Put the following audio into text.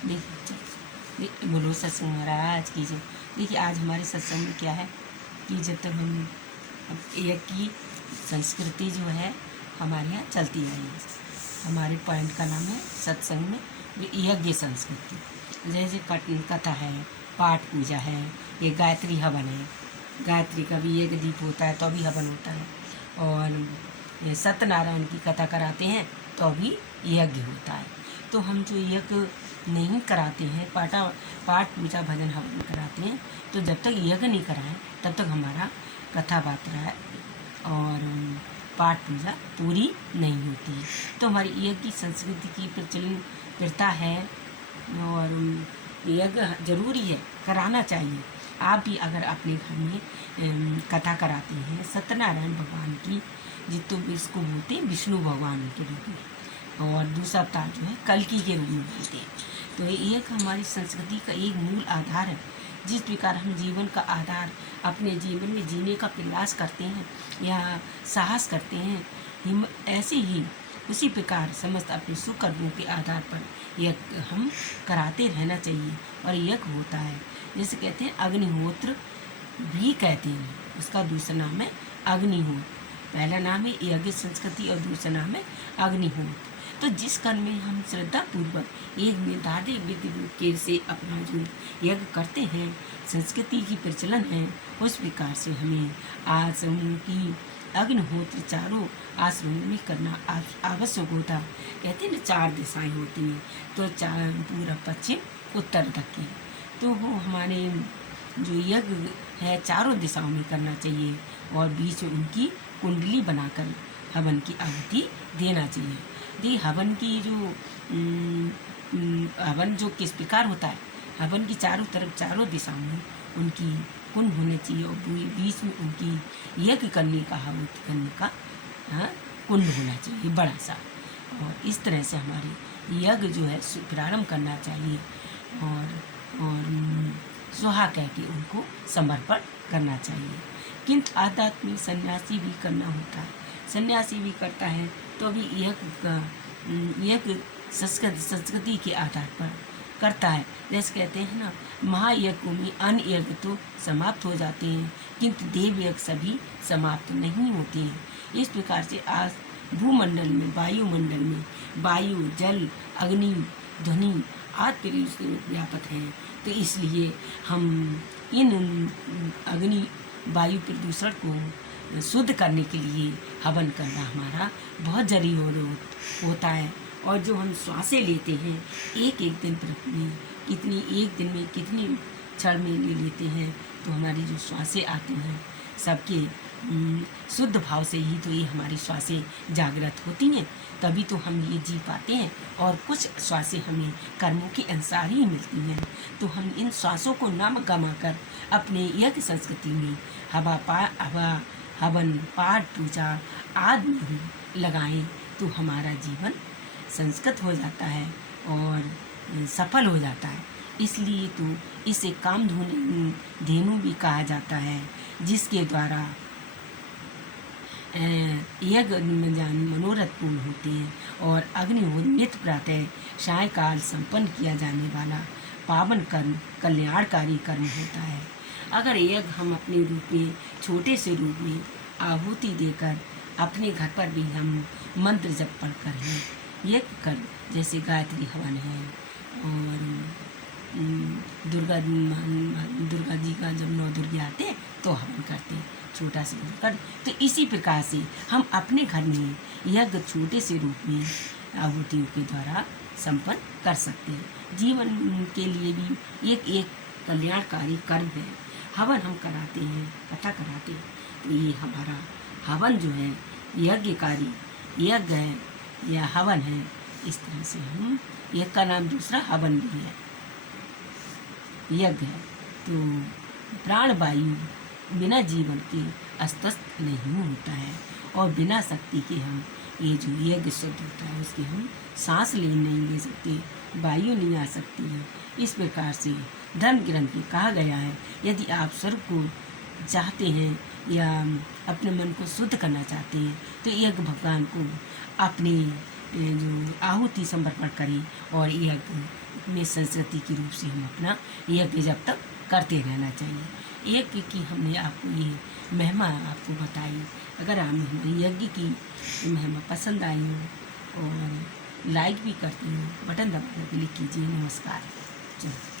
देखिए बोलो सत्संग महाराज की जय। देखिए आज हमारे सत्संग में क्या है कि जब तक हम यज्ञ की संस्कृति जो है हमारे यहाँ चलती आई है। हमारे पॉइंट का नाम है सत्संग में यज्ञ संस्कृति। जैसे कथा है, पाठ पूजा है, ये गायत्री हवन है। गायत्री का भी एक दीप होता है तो भी हवन होता है। और ये सत्यनारायण की कथा कराते हैं तो भी यज्ञ होता है। तो हम जो यज्ञ नहीं कराते हैं, पाठ पूजा भजन हवन कराते हैं, तो जब तक यज्ञ नहीं कराएं तब तक हमारा कथा वार्ता और पाठ पूजा पूरी नहीं होती है। तो हमारी यज्ञ की संस्कृति की प्रचलित है और यज्ञ जरूरी है, कराना चाहिए। आप भी अगर अपने घर में कथा कराते हैं सत्यनारायण भगवान की, जितो इसको बोलते हैं विष्णु भगवान के रूप में, और दूसरा अवतार जो है कल्कि के रूप में बोलते हैं। तो एक हमारी संस्कृति का एक मूल आधार है। जिस प्रकार हम जीवन का आधार अपने जीवन में जीने का प्रयास करते हैं या साहस करते हैं, ऐसे ही उसी प्रकार समस्त अपने सुकर्मों के आधार पर यज्ञ हम कराते रहना चाहिए। और यज्ञ होता है जैसे कहते हैं अग्निहोत्र भी कहते हैं, उसका दूसरा नाम है अग्निहोत्र। पहला नाम है यज्ञ संस्कृति और दूसरा नाम है अग्निहोत्र। तो जिस कर्म में हम श्रद्धा पूर्वक एक निर्धारित विधि के से अपना जो यज्ञ करते हैं, संस्कृति की प्रचलन है, उस प्रकार से हमें आश्रमों की अग्निहोत्र चारों आश्रमों में करना आवश्यक होता। कहते हैं ना 4 दिशाएं होती हैं, तो 4 पूर्व पश्चिम उत्तर दक्षिण। तो वो हमारे जो यज्ञ है चारों दिशाओं में करना चाहिए और बीच में उनकी कुंडली बनाकर हवन की आहुति देना चाहिए। दी हवन की जो हवन जो किस प्रकार होता है, हवन की चारों तरफ चारों दिशाओं में उनकी कुंड होने चाहिए और बीच में उनकी यज्ञ करने का आहुति करने का कुंड होना चाहिए बड़ा सा। और इस तरह से हमारे यज्ञ जो है प्रारंभ करना चाहिए और सुहा कह के उनको समर्पण करना चाहिए। किंतु आध्यात्मिक सन्यासी भी करना होता है, सन्यासी भी करता है तो भी यज्ञ संस्कृति के आधार पर करता है। जैसे कहते हैं ना, महायज्ञों में अन्य यज्ञ तो समाप्त हो जाते हैं किंतु देव यज्ञ सभी समाप्त नहीं होते हैं। इस प्रकार से आज भूमंडल में वायुमंडल में वायु जल अग्नि ध्वनि आदि व्यापक हैं। तो इसलिए हम इन अग्नि वायु प्रदूषण को शुद्ध करने के लिए हवन करना हमारा बहुत जरूरी होता है। और जो हम श्वासें लेते हैं एक दिन में कितनी क्षण में ले लेते हैं, तो हमारी जो श्वासें आती हैं सबके शुद्ध भाव से ही तो ये हमारी श्वासें जागृत होती हैं, तभी तो हम ये जी पाते हैं। और कुछ श्वासें हमें कर्मों के अनुसार ही मिलती हैं। तो हम इन श्वासों को न गमा कर अपने यज्ञ संस्कृति में हवन पाठ पूजा आदि में लगाएं तो हमारा जीवन संस्कृत हो जाता है और सफल हो जाता है। इसलिए तो इसे कामधेनु भी कहा जाता है, जिसके द्वारा यज्ञ मनोरथ पूर्ण होते हैं। और अग्निहोत्र नित्य प्रातः सायंकाल संपन्न किया जाने वाला पावन कर्म कल्याणकारी कर्म होता है। अगर यज्ञ हम अपने रूप में छोटे से रूप में आहुति देकर अपने घर पर भी हम मंत्र जप पढ़ कर हैं यज्ञ कर, जैसे गायत्री हवन है और दुर्गा जी का जब 9 दुर्गे आते हैं तो हवन करते हैं छोटा से कर। तो इसी प्रकार से हम अपने घर में यज्ञ छोटे से रूप में आहुतियों के द्वारा संपन्न कर सकते हैं। जीवन के लिए भी एक कल्याणकारी कर्म है। हवन हम कराते हैं, कथा कराते हैं, तो ये हमारा हवन जो है यज्ञकारी यज्ञ है या हवन है। इस तरह से हम यज्ञ का नाम दूसरा हवन भी है, यज्ञ है। तो प्राणवायु बिना जीवन के अस्तित्व नहीं होता है और बिना शक्ति के हम ये जो यज्ञ शुद्ध होता है उसकी हम सांस नहीं ले सकते, वायु नहीं आ सकती है। इस प्रकार से धर्म ग्रंथ में कहा गया है, यदि आप स्वर्ग को चाहते हैं या अपने मन को शुद्ध करना चाहते हैं तो यज्ञ भगवान को अपने जो आहुति समर्पण करें और यज्ञ में संस्कृति के रूप से हम अपना यज्ञ जब तक करते रहना चाहिए। यज्ञ की हमने आपको ये महिमा आपको बताई। अगर आप हमारी यज्ञ की महिमा पसंद आई हो और लाइक भी करती हो, बटन दबाना क्लिक कीजिए। नमस्कार। चलो।